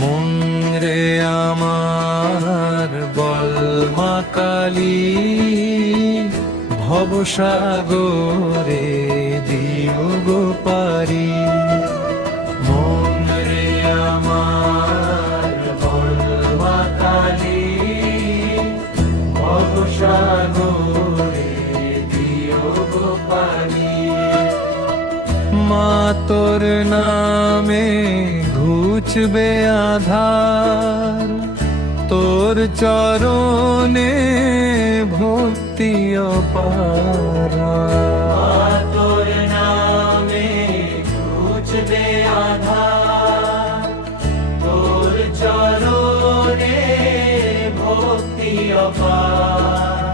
মন রে আমার বল মা কালী, ভবসাগরে দিও গো পারি। মন রে আমার বল মা কালী, ভবসাগরে দিও গো পারি। মা তোর নামে ঘুচবে আধার, তোর চরণে ভক্তি অপার। তোর নামে ঘুচবে আধার, তোর চরণে ভক্তি অপার।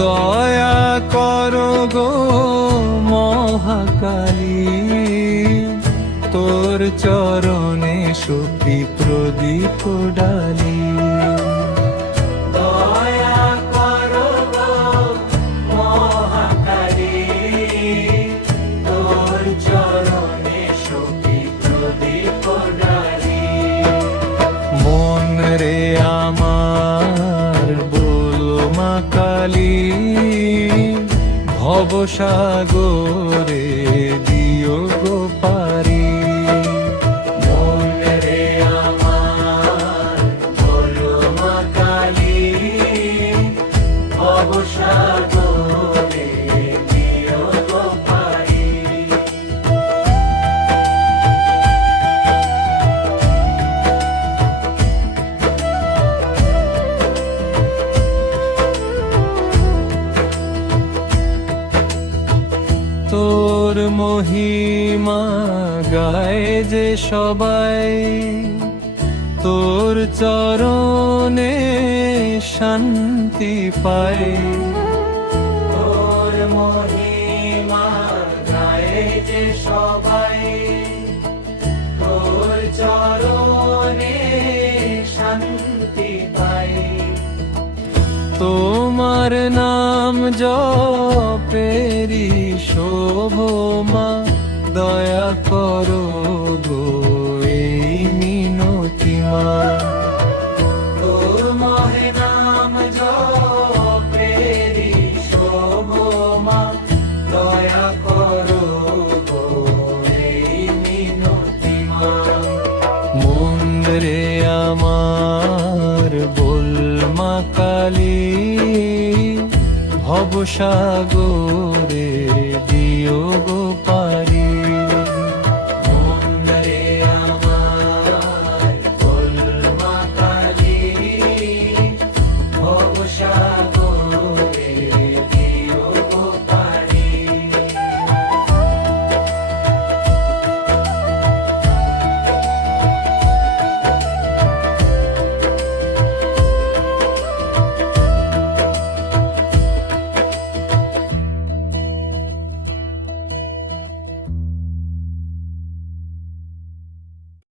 দয়া করো গো মহাকালী, তোর চরণে শক্তি প্রদীপ ডালি। দয়া করো গো মহাকালী, তোর চরণে শক্তি প্রদীপ ডালি। মন রে আমার বলো মা কালী, ভবসাগরে দিও গো পারি। মন রে আমার বলো মা কালী, ভবসাগরে দিও গো পারি। তোর মহিমা গায় যে সবাই, তোর চরণে শান্তি পায়। তোর মহিমা গায়ে যে সবাই, তোর চরণে শান্তি পাই। তোমার নাম জপেরি শোভমা, দয়া করো গো এই মিনতি মা। তোমার নাম জপেরি শোভমা, দয়া করো গো এই মিনতি মা। মন রে আমার বল মা কালী, ভবসাগরে